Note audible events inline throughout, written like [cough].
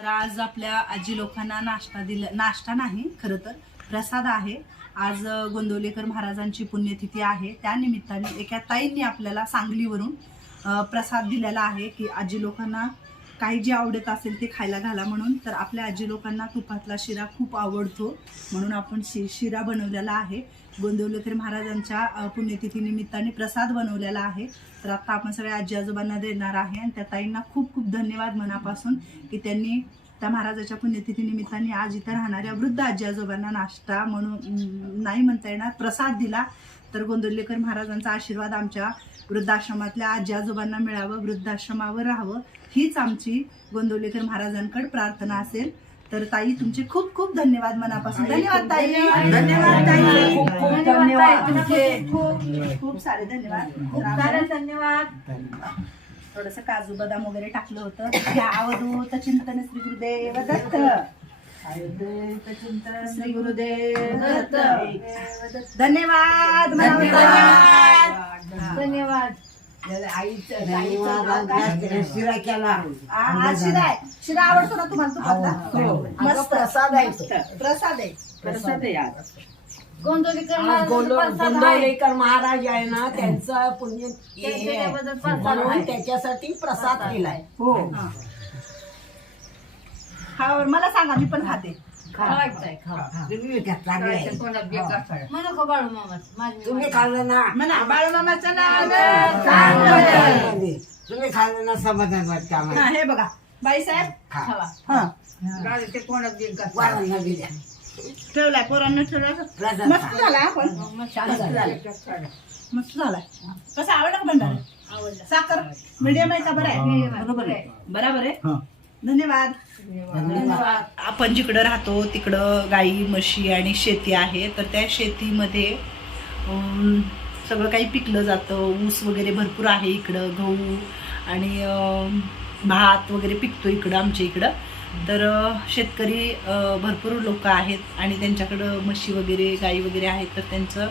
तर आज आपल्या आजी लोकांना नाश्ता दिला नाश्ता नाही खरं तर प्रसाद आहे. आज गोंदवलेकर महाराजांची पुण्यतिथी आहे. त्यानिमित्ताने एका ताईंनी आपल्याला सांगलीवरून प्रसाद दिलेला आहे की आजी लोकांना काही जे आवडत असेल ते खायला घाला म्हणून. तर आपल्या आजी लोकांना तुपातला शिरा खूप आवडतो. म्हणून आपण शि शिरा बनवलेला आहे. गोंदवलेकर महाराजांच्या पुण्यतिथीनिमित्ताने प्रसाद बनवलेला आहे. तर आत्ता आपण सगळ्या आजी आजोबांना देणार आहे आणि त्या ताईंना खूप खूप धन्यवाद मनापासून की त्यांनी त्या महाराजाच्या पुण्यतिथीनिमित्ताने आज इथं राहणाऱ्या वृद्ध आजी आजोबांना नाश्ता म्हणून नाही म्हणता येणार प्रसाद दिला. तर गोंदवलेकर महाराजांचा आशीर्वाद आमच्या वृद्धाश्रमातल्या आजी आजोबांना मिळावं वृद्धाश्रमावर राहावं हीच आमची गोंदवलेकर महाराजांकडे प्रार्थना असेल. तर ताई तुमचे खूप खूप धन्यवाद मनापासून. धन्यवाद ताई. धन्यवाद. ताई. खूप खूप धन्यवाद. तुमचे खूप खूप सारे धन्यवाद. आपण सारे धन्यवाद. थोडस काजू बदाम वगैरे टाकलं होतं. घ्या अवधूत चिंतन श्री गुरुदेव दत्त. श्री गुरुदेव दत्त. धन्यवाद. धन्यवाद. हा. धन्यवाद. शिरा केला. आ- आज शिरा आहे. शिरा आवडतो ना तुम्हाला तुपातला हो. मस्त. प्रसाद आहे. प्रसाद आहे. प्रसाद आहे आहे. गोंदवलेकर महाराज आहे ना त्यांचा पुण्य हे म्हणून. त्याच्यासाठी प्रसाद केलाय. हो. हा. हा मला सांगा मी पण खाते. खावायचंय. तुम्ही चांगले आहे. म्हणू का बाळू मामा माझी तुम्ही खाल्लं ना. म्हणा बाळूमामाचं नाव चांगलं. तुम्ही खाल्लं ना समाधान वाटतं हा, आम्हाला. हे बघा. बाईसाहेब खा. खावा. हा. वारांना दिल्या. ठेवलाय पोरांना ठेवलाय. प्रसाद मस्त. झाला आपण. मस्त झालाय. कसं आवडलं का भंडारा? आवडलं. साखर? मीडियम आहे का? बरं आहे. बरोबर आहे. बरोबर आहे. धन्यवाद. धन्यवाद. आपण जिकडं राहतो तिकडं गाई म्हशी आणि शेती आहे. तर त्या शेतीमध्ये सगळं काही पिकलं जातं. ऊस वगैरे भरपूर आहे इकडं गहू आणि भात वगैरे पिकतो इकडं आमच्या इकडं. तर शेतकरी भरपूर लोक आहेत आणि त्यांच्याकडं म्हशी वगैरे गाई वगैरे आहेत. तर त्यांचं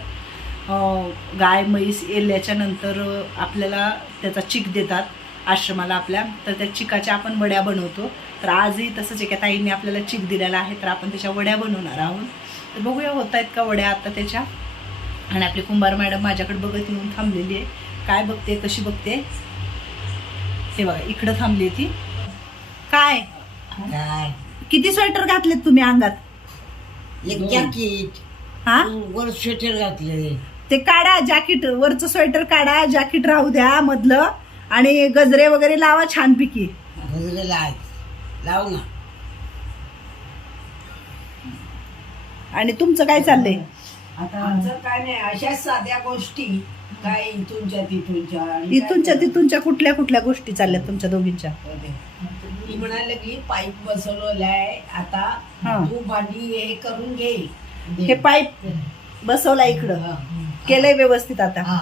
गाय म्हैस येल्याच्या नंतर अ, आपल्याला त्याचा चिक देतात. आश्रमाला आपल्या तर त्या चिकाच्या आपण वड्या बनवतो. तर आजही तसंच एका ताईने आपल्याला चिक दिलेला आहे तर आपण त्याच्या वड्या बनवणार आहोत. तर बघूया होत आहेत का वड्या आता त्याच्या. आणि आपली कुंभार मॅडम माझ्याकडे बघत येऊन थांबलेली आहे. काय बघते कशी बघते? हे बघा इकडं थांबली ती. काय? काय? किती स्वेटर घातलेत तुम्ही अंगात? एक जॅकेट. हा? वर स्वेटर घातले. ते काढा जॅकेट वरचं स्वेटर काढा जॅकेट राहू द्या मधलं. आणि गजरे वगैरे लावा छानपैकी. गजरेला आहे लावू ना. आणि तुमचं काय चाललंय? आमचं काय नाही अशाच साध्या गोष्टी काय इथूनच्या तिथूनच्या आणि काय इथूनच्या तिथूनच्या कुठल्या कुठल्या गोष्टी चालल्यात तुमच्या दोघींच्या? मी म्हणाले की पाईप बसवलेला आहे आता हा. तू भांडी हे करून घे. हे पाईप बसवला इकडं. हा. केलंय व्यवस्थित आता. हा.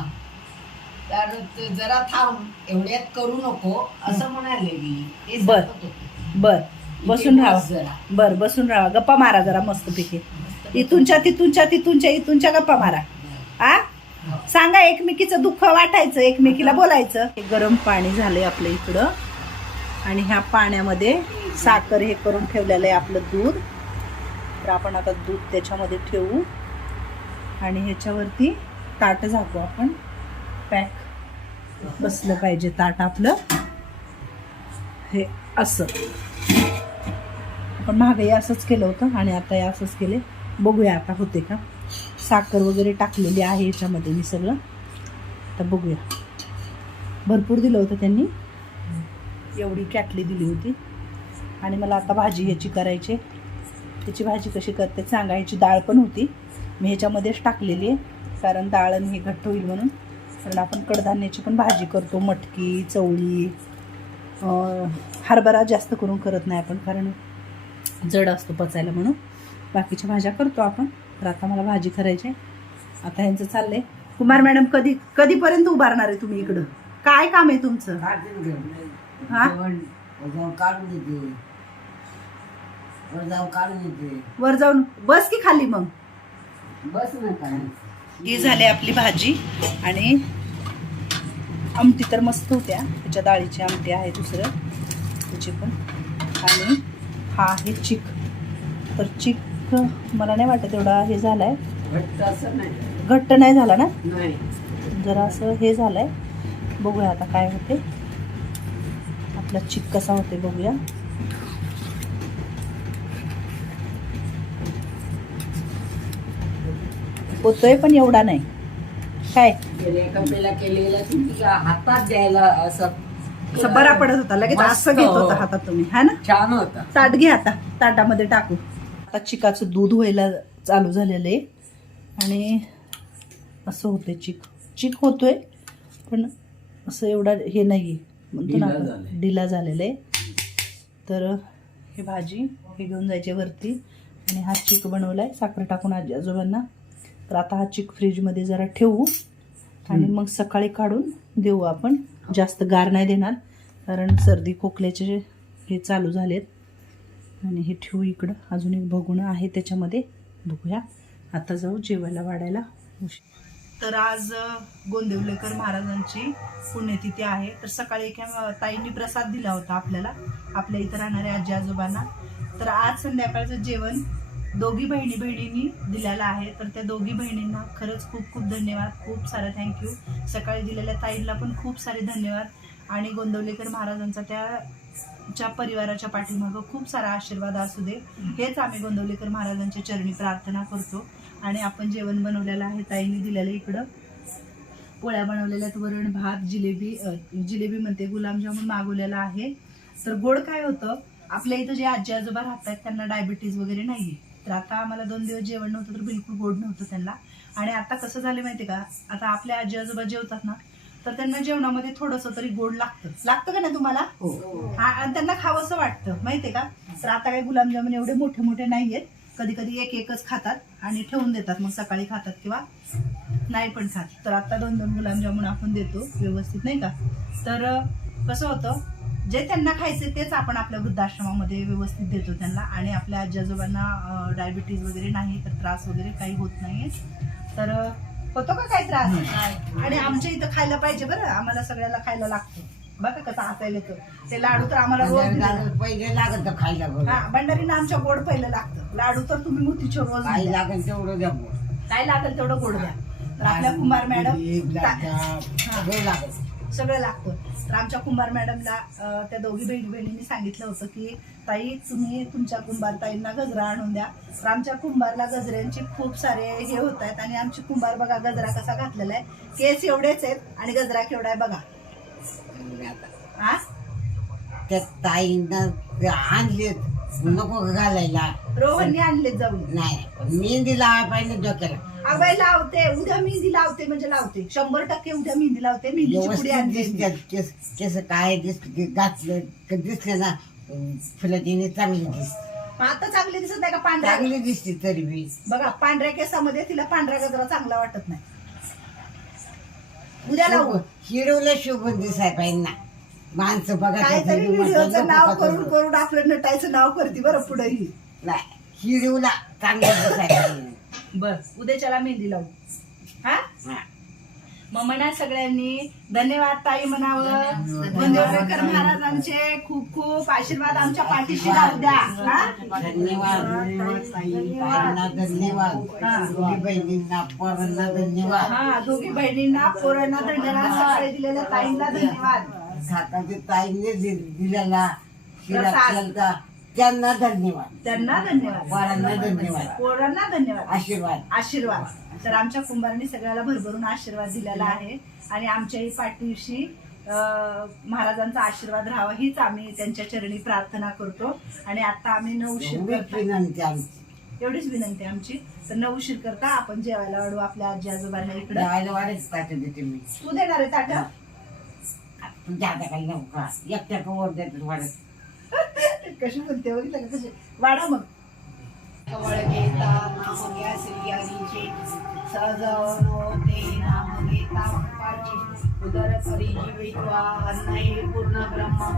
तर ते जरा थांब एवढ्यात करू नको असं म्हणाले मी. ते बर. सांगत होते. बर. बसून इथे राहा. बस जरा. बर बसून राहा. गप्पा मारा जरा मस्त पैकी. इथूनच्या तिथूनच्या तिथूनच्या इथूनच्या गप्पा मारा. आ? सांगा एकमेकीचं दुःख वाटायचं एकमेकीला बोलायचं. हे गरम पाणी झालंय आपलं इकडं. आणि ह्या पाण्यामध्ये साखर हे करून ठेवलेलं आहे आपलं दूध. तर आपण आता दूध त्याच्यामध्ये ठेवू. आणि ह्याच्यावरती ताट झाकू आपण. पॅक बसलं पाहिजे ताट आपलं. हे असं. आपण मागही असंच केलं होतं आणि आता हे असंच केले. बघूया आता होते का? साखर वगैरे टाकलेली आहे याच्यामध्ये मी सगळं. आता बघूया. भरपूर दिलं होतं त्यांनी. एवढी कॅटली दिली होती. आणि मला आता भाजी ह्याची करायची आहे. त्याची भाजी कशी करते सांगा. ह्याची डाळ पण होती. मी ह्याच्यामध्येच टाकलेली आहे. कारण डाळ आणि हे घट्ट होईल म्हणून. कारण आपण कडधान्याची पण भाजी करतो मटकी चवळी. हरभरा जास्त करून करत नाही आपण कारण जड असतो पचायला म्हणून. बाकीच्या भाज्या करतो आपण. तर आता मला भाजी करायची आहे. आता ह्यांचं चाललंय. कुमार मॅडम कधी कधीपर्यंत उभारणार आहे तुम्ही इकडं? काय काम आहे तुमचं. हा? वर जाऊन बस की खाली मग? बस ना काय? ही झाली आपली भाजी आणि आमटी तर मस्त होत्या. त्याच्या डाळीची आमटी आहे दुसरं. त्याची पण. आणि हा आहे चिक. तर चिक मला नाही वाटत एवढा हे झालाय. नाही. घट्ट नाही झाला ना? नाही. जरा असं हे झालंय. बघूया आता काय होते. आपला चिक कसा होते बघूया. होतोय पण एवढा नाही. काय? केलेला हातात द्यायला असं असं बरा पडत होता लगेच असं. घेत होता हातात तुम्ही है ना? छान होता. ताट घे आता ताटामध्ये टाकू. आता चिकाचं दूध व्हायला चालू झालेलं आहे. आणि असं होतंय चिक. चिक होतोय पण असं एवढा हे नाही म्हणतो ना ढिला आपण, झालंय. ढिला झालेलं आहे. तर ही भाजी हे घेऊन जायची वरती. आणि हा चिक बनवलाय साखर टाकून आजी आजोबांना. तर आता हा चिक फ्रीजमध्ये जरा ठेवू. आणि मग सकाळी काढून देऊ आपण. जास्त गार नाही देणार कारण सर्दी खोकल्याचे हे चालू झालेत. आणि हे ठेवू इकडं. अजून एक भगुणं आहे त्याच्यामध्ये. बघूया. आता जाऊ जेवायला वाढायला. तर आज गोंदिवलेकर महाराजांची पुण्यतिथी आहे. तर सकाळी एका ताईंनी प्रसाद दिला होता आपल्याला. आपल्या इथं राहणाऱ्या आजी आजोबांना तर आज संध्याकाळचं जेवण दोघी बहिणी बहिणींनी दिलेलं आहे. तर त्या दोघी बहिणींना खरंच खूप खूप धन्यवाद. खूप सारं थँक्यू सकाळी दिलेल्या ताईला पण खूप सारे धन्यवाद. आणि गोंदवलेकर महाराजांचा त्या च्या परिवाराच्या पाठीमागं खूप सारा आशीर्वाद असू दे. हेच आम्ही गोंदवलेकर महाराजांच्या चरणी प्रार्थना करतो. आणि आपण जेवण बनवलेलं आहे ताईने दिलेलं इकडं. पोळ्या बनवलेल्या वरण भात जिलेबी जिलेबी म्हणते गुलाबजामुन मागवलेला आहे. तर गोड काय होतं? आपल्या इथं जे आजी आजोबा राहतात त्यांना डायबिटीज वगैरे नाही तर आता आम्हाला दोन दिवस जेवण नव्हतं तर बिलकुल गोड नव्हतं त्यांना. आणि आता कसं झालं माहिती का? आता आपल्या आजी आजोबा जेवतात ना तर त्यांना जेवणामध्ये थोडंसं तरी गोड लागतं. लागतं का नाही तुम्हाला? हो. आणि त्यांना खावंसं वाटतं माहितीये का? तर आता काही गुलाबजामुन एवढे मोठे मोठे नाही आहेत कधी कधी एक एकच खातात आणि ठेवून देतात. मग सकाळी खातात किंवा नाही पण खात. तर आता दोन दोन गुलाबजामुन आपण देतो व्यवस्थित नाही का? तर कसं होतं? जे त्यांना खायचे तेच आपण आपल्या वृद्धाश्रमामध्ये व्यवस्थित देतो त्यांना. आणि आपल्या आजी आजोबांना डायबिटीज वगैरे नाही तर त्रास वगैरे काही होत नाहीये. तर होतो का काही त्रास? आणि आमच्या इथं खायला पाहिजे बरं. आम्हाला सगळ्याला खायला लागतं. बघा कसं हसायला येतं ते लाडू तर आम्हाला रोज. पहिले लागत खायला. हा भंडारीनं आमच्या गोड पहिलं लागतं. लाडू तर तुम्ही मोतीचूर रोज काही. लागेल तेवढं द्या. काय लागेल तेवढं गोड द्या. तर आपल्या कुंभार मॅडम सगळं लागतं. तर आमच्या कुंभार मॅडमला त्या दोघी बहिणी बहिणींनी सांगितलं होतं की ताई तुम्ही तुमच्या कुंभार ताईंना गजरा आणून द्या. तर आमच्या कुंभारला गजऱ्यांची खूप सारे हे होत आहेत आणि आमची कुंभार बघा गजरा कसा घातलेला आहे. केस एवढेच आहेत आणि गजरा केवढा आहे बघा. हा त्या ताईनं ते आणलेत. नको घालायला. रोहनने आणले जाऊन. नाही मेहंदी लावायला पाहिजे डोक्याला. अगं उद्या उद्या मेहंदी लावते म्हणजे लावते. शंभर टक्के उद्या मेहंदी लावते. मेहंदीची व्यवस्थित दिसतात केस केस काय दिस घातले क- दिसले ना फुलं तिने चांगली दिसते. आता चांगली दिसत नाही का पांढऱ्या? चांगली दिसते तरी बी. बघा पांढऱ्या केसामध्ये तिला पांढरा गजरा चांगला वाटत नाही. उद्या लावू. हिरवलं शोभून दिसाय पाहिजे ना माणसं बघा काहीतरी व्हिडिओचं नाव करून करून आपलं नटायचं नाव करते बरं पुढे ही नाही हिरवला चांगलं दिसाय पाहिजे बर उद्याच्याला मेहंदी लावू. हा. मग म्हणा सगळ्यांनी धन्यवाद ताई म्हणावं. गोंदिवलेकर महाराजांचे खूप खूप आशीर्वाद आमच्या पाठीशी राहू द्या. हा? धन्यवाद. धन्यवाद हा. दोघी बहिणींना पोरांना धन्यवाद. हा दोघी बहिणींना पोरांना धन्यवाद. दिलेल्या ताईंना धन्यवाद. खाताचे ताईंनी दिलेला. त्यांना धन्यवाद. त्यांना धन्यवाद. पोरांना धन्यवाद. पोरांना धन्यवाद. आशीर्वाद. आशीर्वाद. तर आमच्या कुंभारांनी सगळ्याला भरभरून आशीर्वाद दिलेला आहे. आणि आमच्याही पाठीशी अं, महाराजांचा आशीर्वाद राहावा हीच आम्ही त्यांच्या चरणी प्रार्थना करतो. आणि आता आम्ही नऊशीर एवढीच विनंती आमची. एवढीच विनंती आहे आमची. तर नऊशीर करता आपण जेवायला वाढू आपल्या आजी आजोबांना इकडे. जेवायला वाढत ताट देते मी. तू देणार आहे ताट? तुमच्या हाताखाली नको का? एकट्या कवर देतात वाढत. [laughs] कशी बोलते बघितलं का? कशी? वाढा मग. कवळ घेता नाम घ्या श्रीहरीचे सहजवन होते नाम घेता उदर परिजीवित्वा अन्न हे पूर्ण ब्रह्म.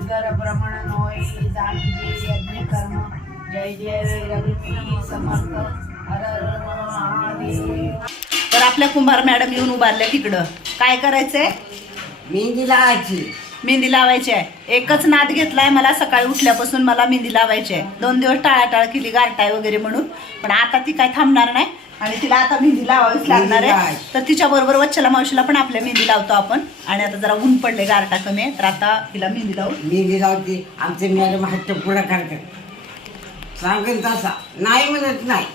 उदर भ्रमण नोय जाणजे यज्ञ कर्म. जय जय रघुवीर समर्थ. हर हर महादेव. तर आपल्या कुंभार मॅडम येऊन उभारल्या तिकडं. काय करायचंय? मेहंदी लावायची. मेहंदी लावायची आहे. एकच नाद घेतलाय मला सकाळी उठल्यापासून मला मेहंदी लावायची आहे. दोन दिवस टाळाटाळ केली गारटाय वगैरे म्हणून. पण आता ती काय थांबणार नाही आणि तिला आता मेहंदी लावावीच लागणार आहे. तर तिच्या बरोबर वच्छला मावशीला पण आपल्या मेहंदी लावतो आपण. आणि आता जरा ऊन पडले गारटा कमी आहे. तर आता तिला मेहंदी लावू. मेहंदी लावते. आमचे मॅडम हट्ट पुढं करतात. सांगेल तसा. नाही म्हणत नाही.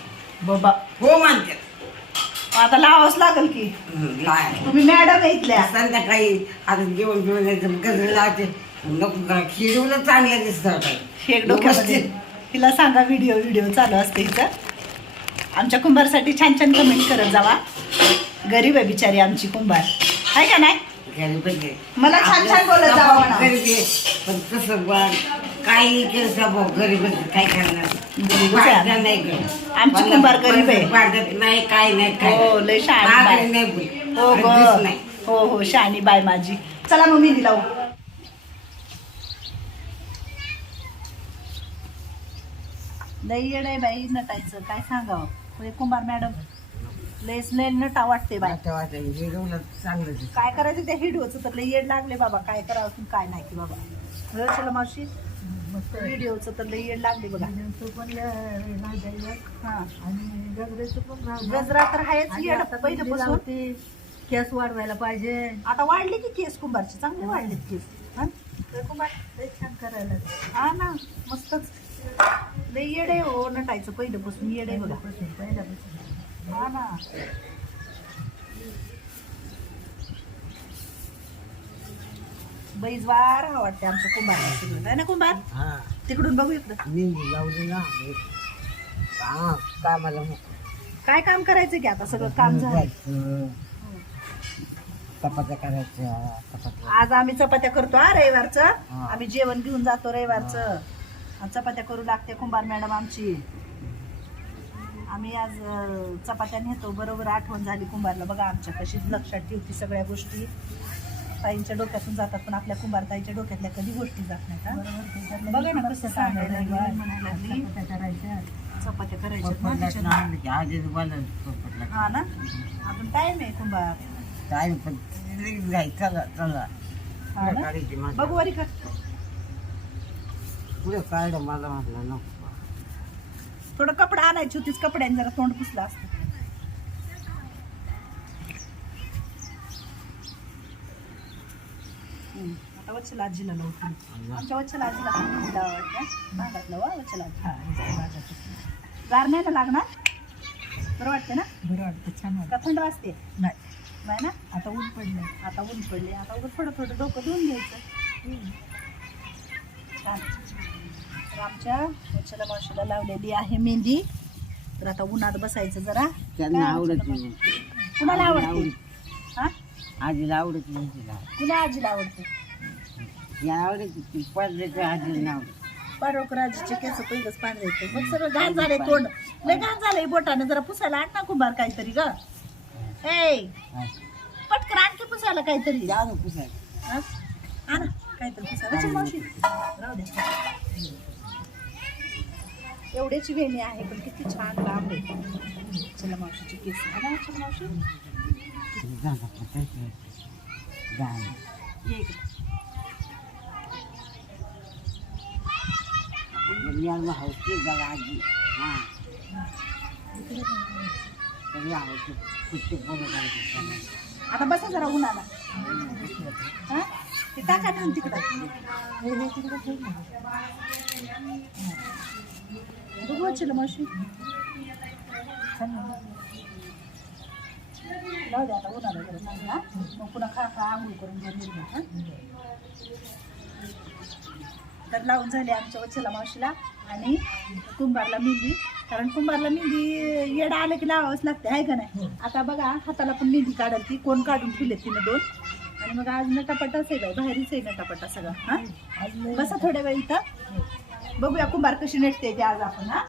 बाबा. हो म्हणतात आता लावावंच लागेल की. तुम्ही मॅडम आहे इथल्या. संध्याकाळी आता जेवण जेवण यायचं गजर लावते. नको खिरवलं चांगलं दिसतं शेक डोक्यामध्ये तिला सांगा व्हिडिओ व्हिडिओ चालू असते हिचं आमच्या कुंभारसाठी छान छान कमेंट करत जावा. गरीब आहे बिचारी आमची कुंभार. आहे का नाही? गरीब मला छान छान बोलत जावा म्हणा. गरीब आहे. पण कसं बा काही केलं भाऊ गरीब आहे, काय करणार? आमची कुंभार गरीब आहे. काय नाही हो लय बोल. हो नाही. हो हो शहाणी बाय माझी. चला मग मेहंदी लावू. लई येड आहे बाई नटायचं. काय सांगावं? होय कुंभार मॅडम लयच लय नटा वाटते बाई. चांगलं. काय करायचं त्या व्हिडिओचं तर लय येड लागले बाबा. काय करावं काय नाही की बाबा. चला मावशी. व्हिडिओचं तर येड लागले बघा. हा. गजरा तर आहेच येड पहिल्यापासून केस वाढवायला पाहिजे. आता वाढले की केस कुंभारचे चांगले वाढलेत केस. हा? कुंभार छान करायला हा ना मस्तच. लय येड हो नटायचं पहिल्यापासून येड बघा. पहिल्यापासून. हा ना. बैजवार हा वाटते आमचं कुंभार. आहे ना कुंभार? हा. तिकडून बघू इकडं मेहंदी लावली ना. हा कामाला काय काम करायचं की आता? सगळं काम झालं. चपात्या करायच्या चपात्या. आज आम्ही चपात्या करतो हा रविवारचं. हा. आम्ही जेवण घेऊन जातो रविवारचं. चपात्या करू लागते कुंभार मॅडम आमची. आम्ही आज अं, चपात्या नेतो. बरोबर आठवण झाली कुंभारला. बघा आमच्या कशी लक्षात ठेवती सगळ्या गोष्टी. ताईंच्या डोक्यातून जातात पण आपल्या कुंभार ताईच्या डोक्यातल्या कधी गोष्टी जात नाही. का बघा ना कसं सांगायला करायच्या. चपात्या करायच्या ना. हा ना? आहे कुंभार. पण चला चला. हा ना? बघू वरी का? पुढे मला म्हटलं नको. थोडं कपडा आणायची होतीच कपड्याने जरा तोंड पुसलं असतं. आता वच्छला आजीला लावतो आमच्या वच्छला आजीला लावायचं भागात लावा वच्छला आजी गार नाही ना लागणार? बरं वाटते ना? बरं वाटतं छान वाटतं का थंड वाजते? नाही. नाही ना? आता ऊन पडलं आता ऊन पडले आता उगाच थोडं थोडं डोकं धुवून घ्यायचं. छान तर आमच्या वच्छला मावशीला लावलेली आहे मेहंदी. तर आता उन्हात बसायचं जरा. त्यांना आवडत नाही? कुणाला आवडते? हा? आजीला आवडत नाही कुणा आजीला आवडते? या आवडत ती पडले केस पहिलंच पांढरे येते मग सगळं घाण झालंय तोंड. लय घाण झालंय बोटाने. जरा पुसायला आण ना कुंभार काहीतरी ग. ए पटकन आणखी पुसायला काहीतरी. जा ना पुसायला हा? आणा काहीतरी पुसायला. चल मावशी. राहू दे. एवढ्याची वेणी आहे पण किती छान लांब आहे. चला मावशीची केस आणा चला मावशी. ये इकडे. मी आज हौशी बघा आजी हा तरी आवडते कुठे बोलत आहे आता बसा जरा उन्हाला. हा? ते टाका ना तिकडं. बघू चला मावशी. जाऊ दे आता उन्हाला जरा चांगलं, हा? मग पुन्हा खा खा आंघोळ करून घ्या निर्मळ, हा? तर लावून झाले आमच्या वच्छला मावशीला आणि कुंभारला मेहंदी. कारण कुंभारला मेहंदी येडा आलं की लावावंच लागते आहे का नाही? आता बघा हाताला पण मेहंदी काढल ती कोण काढून ठेवले तिने दोन. आणि मग आज नटापटाच आहे बाई बाहेरच आहे नटापटा सगळा हा? बसा थोड्या वेळ इथं. बघूया कुंभार कशी नेटते ते आज आपण हा?